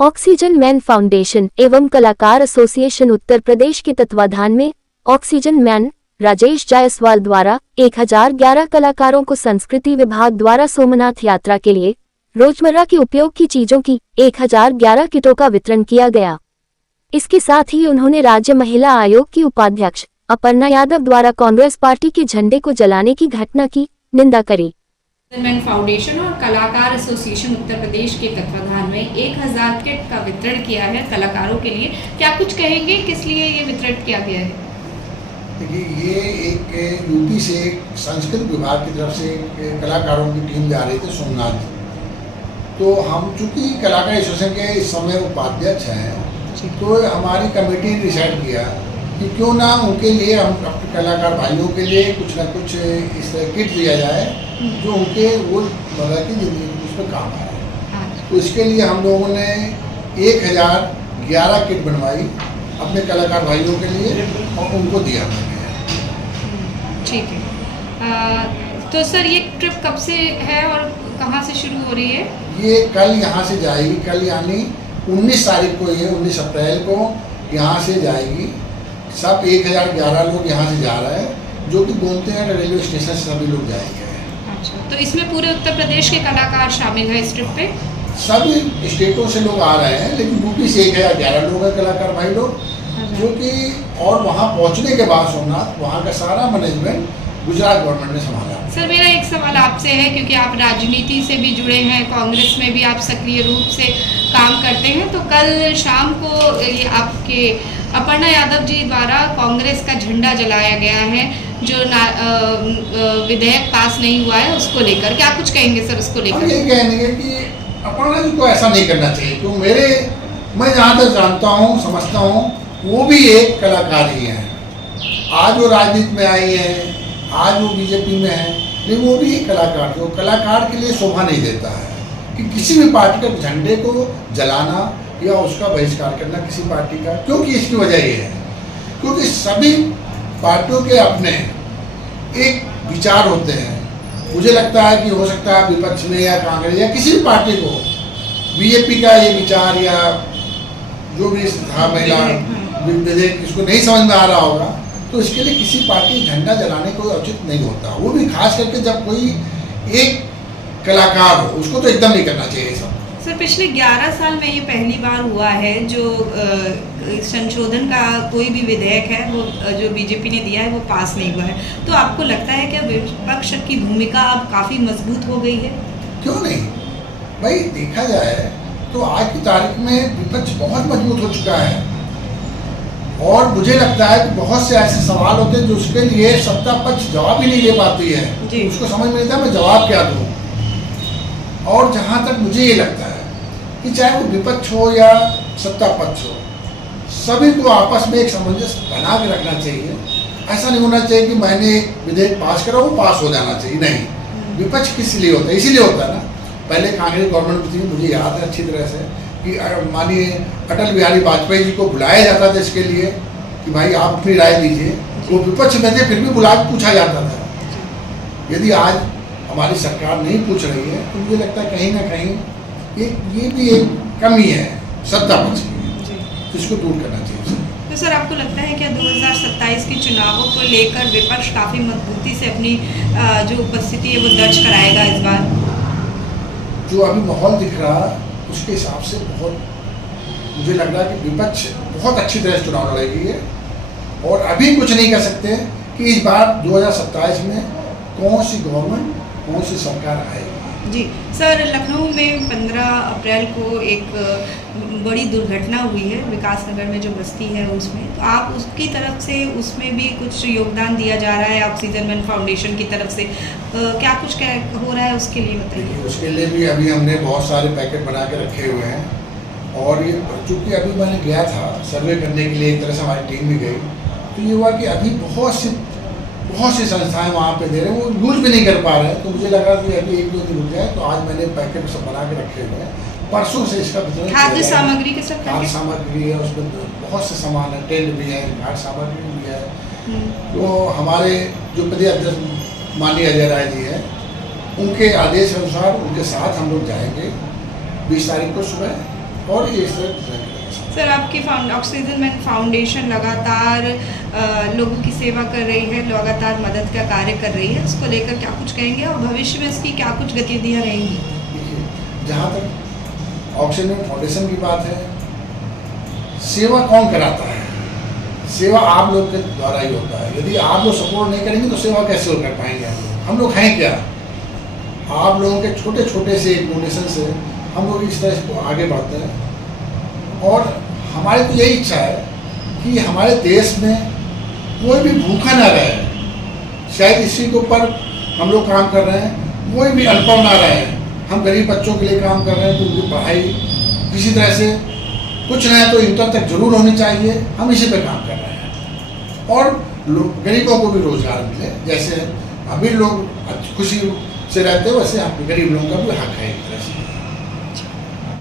Oxygen man foundation एवं कलाकार association Uttar Pradesh के तत्वाधान में ऑक्सीजन मैन राजेश जायसवाल द्वारा 1011 कलाकारों को संस्कृति विभाग द्वारा सोमनाथ यात्रा के लिए रोजमर्रा के उपयोग की चीजों की 1011 किटों का वितरण किया गया। इसके साथ ही उन्होंने राज्य महिला आयोग की उपाध्यक्ष अपर्णा यादव द्वारा कांग्रेस पार्टी के झंडे को जलाने की घटना की निंदा करी। मैन फाउंडेशन और कलाकार एसोसिएशन उत्तर प्रदेश के तत्वाधान में 1000 किट का वितरण किया है कलाकारों के लिए। क्या कुछ कहेंगे, किस लिए ये वितरण किया गया है? देखिए, ये एक यूपी से संस्कृत विभाग की तरफ से कलाकारों की टीम जा रही थी सोमनाथ। तो हम चूँकि कलाकार एसोसिएशन के इस समय उपाध्यक्ष हैं, तो हमारी कमेटी ने डिसाइड किया कि क्यों ना उनके लिए हम अपने कलाकार भाइयों के लिए कुछ ना कुछ इस तरह किट दिया जाए जो उनके रोज़मर्रा की ज़िंदगी उसमें काम आए। तो इसके लिए हम लोगों ने 1011 किट बनवाई अपने कलाकार भाइयों के लिए और उनको दिया मैंने। ठीक है। तो सर, ये ट्रिप कब से है और कहाँ से शुरू हो रही है? ये कल यहाँ से जाएगी, कल यानी 19 तारीख को, ये 19 अप्रैल को यहाँ से जाएगी। सब 1011 लोग यहाँ से जा रहे हैं, जो कि बोलते हैं रेलवे स्टेशन से सभी लोग जाएंगे। अच्छा, तो इसमें पूरे उत्तर प्रदेश के कलाकार शामिल हैं इस ट्रिप पे? सभी स्टेटों से लोग आ रहे हैं, लेकिन यूपी से 1011 लोग हैं कलाकार भाई लोग, जो कि और वहाँ पहुँचने के बाद सोमनाथ वहाँ का सारा मैनेजमेंट गुजरात गवर्नमेंट ने संभाला। सर, मेरा एक सवाल आपसे है, क्योंकि आप राजनीति से भी जुड़े हैं, कांग्रेस में भी आप सक्रिय रूप से काम करते हैं, तो कल शाम को ये आपके अपर्णा यादव जी द्वारा कांग्रेस का झंडा जलाया गया है, जो विधेयक पास नहीं हुआ है, उसको लेकर क्या कुछ कहेंगे सर? उसको लेकर हम ये कहेंगे कि अपर्णा जी को ऐसा नहीं करना चाहिए, क्योंकि मैं जहाँ तक जानता हूँ, समझता हूँ, वो भी एक कलाकार ही हैं। आज वो राजनीति में आई है, आज वो बीजेपी में है, लेकिन वो भी एक कलाकार थे। वो कलाकार के लिए शोभा नहीं देता है कि किसी भी पार्टी के झंडे को जलाना या उसका बहिष्कार करना किसी पार्टी का। क्योंकि इसकी वजह ये है, क्योंकि सभी पार्टियों के अपने एक विचार होते हैं। मुझे लगता है कि हो सकता है विपक्ष में या कांग्रेस या किसी भी पार्टी को बीजेपी का ये विचार या जो भी था महिला विधेयक इसको नहीं समझ में आ रहा होगा, तो इसके लिए किसी पार्टी झंडा जलाने कोई उचित नहीं होता। वो भी खास करके जब कोई एक कलाकार हो, उसको तो एकदम नहीं करना चाहिए सब। सर, पिछले 11 साल में ये पहली बार हुआ है जो संशोधन का कोई भी विधेयक है वो जो बीजेपी ने दिया है वो पास नहीं हुआ है। तो आपको लगता है कि विपक्ष की भूमिका अब काफ़ी मजबूत हो गई है? क्यों नहीं भाई, देखा जाए तो आज की तारीख में विपक्ष बहुत मजबूत हो चुका है। और मुझे लगता है कि बहुत से ऐसे सवाल होते हैं जो उसके लिए सत्ता पक्ष जवाब ही नहीं दे पाती है। उसको समझ में नहीं आता मैं जवाब क्या दूँ। और जहाँ तक मुझे ये लगता है कि चाहे वो विपक्ष हो या सत्ता पक्ष हो, सभी को आपस में एक सामंजस्य बना के रखना चाहिए। ऐसा नहीं होना चाहिए कि मैंने विधेयक पास करा वो पास हो जाना चाहिए। नहीं, विपक्ष किस लिए होता है? इसीलिए होता है ना, पहले कांग्रेस गवर्नमेंट थी, मुझे याद है अच्छी तरह से कि माननीय अटल बिहारी वाजपेयी जी को बुलाया जाता था इसके लिए कि भाई आप अपनी राय दीजिए। वो विपक्ष में थे, फिर भी बुला के पूछा जाता था। यदि आज हमारी सरकार नहीं पूछ रही है तो मुझे लगता है कहीं ना कहीं ये भी एक कमी है सत्ता पक्ष की, जिसको दूर करना चाहिए। तो सर, आपको लगता है क्या 2027 के चुनावों को लेकर विपक्ष काफ़ी मजबूती से अपनी जो उपस्थिति है वो दर्ज कराएगा इस बार? जो अभी माहौल दिख रहा उसके हिसाब से बहुत मुझे लग रहा है कि विपक्ष बहुत अच्छी तरह से चुनाव लड़ेगी है। और अभी कुछ नहीं कह सकते कि इस बार 2027 में कौन सी गवर्नमेंट, कौन सी सरकार आएगी। जी सर, लखनऊ में 15 अप्रैल को एक बड़ी दुर्घटना हुई है विकासनगर में जो बस्ती है उसमें, तो आप उसकी तरफ से उसमें भी कुछ योगदान दिया जा रहा है ऑक्सीजन मैन फाउंडेशन की तरफ से, क्या कुछ हो रहा है उसके लिए बताइए? उसके लिए भी अभी हमने बहुत सारे पैकेट बना के रखे हुए हैं। और ये चूँकि अभी मैंने गया था सर्वे करने के लिए, एक तरह से हमारी टीम भी गई, तो ये हुआ कि अभी बहुत सी संस्थाएं वहाँ पे दे रहे हैं, वो यूज भी नहीं कर पा रहे हैं। तो मुझे लगा कि अभी 1-2 दिन रुक जाए, तो आज मैंने पैकेट सब बना के रखे हुए हैं। परसों से इसका वितरण खाद्य सामग्री के सब खाद्य सामग्री है, उसमें बहुत से सामान है, टेंट भी है, घाट सामग्री भी है। तो हमारे जो प्रदेश अध्यक्ष माननीय अजय राय जी हैं, उनके आदेश अनुसार उनके साथ हम लोग जाएंगे 20 तारीख को सुबह, और ये इस तरह सर आपकी ऑक्सीजन मैन फाउंडेशन लगातार लोगों की सेवा कर रही है, लगातार मदद का कार्य कर रही है, उसको लेकर क्या कुछ कहेंगे और भविष्य में इसकी क्या कुछ गतिविधियाँ रहेंगी? देखिए, जहाँ तक ऑक्सीजन फाउंडेशन की बात है, सेवा कौन कराता है? सेवा आप लोग के द्वारा ही होता है। यदि आप लोग सपोर्ट नहीं करेंगे तो सेवा कैसे कर पाएंगे हम लोग हैं क्या? आप लोगों के छोटे छोटे से एक डोनेशन से हम लोग इस तरह से आगे बढ़ते हैं। और हमारी तो यही इच्छा है कि हमारे देश में कोई भी भूखा ना रहे। शायद इसी के ऊपर हम लोग काम कर रहे हैं, कोई भी अल्पव ना रहे। हम गरीब बच्चों के लिए काम कर रहे हैं तो उनकी पढ़ाई किसी तरह से कुछ नहीं तो इंटर तक जरूर होनी चाहिए। हम इसी पे काम कर रहे हैं और गरीबों को भी रोजगार मिले। जैसे अभी लोग खुशी से रहते हैं वैसे गरीब लोगों का भी हक है एक तरह से।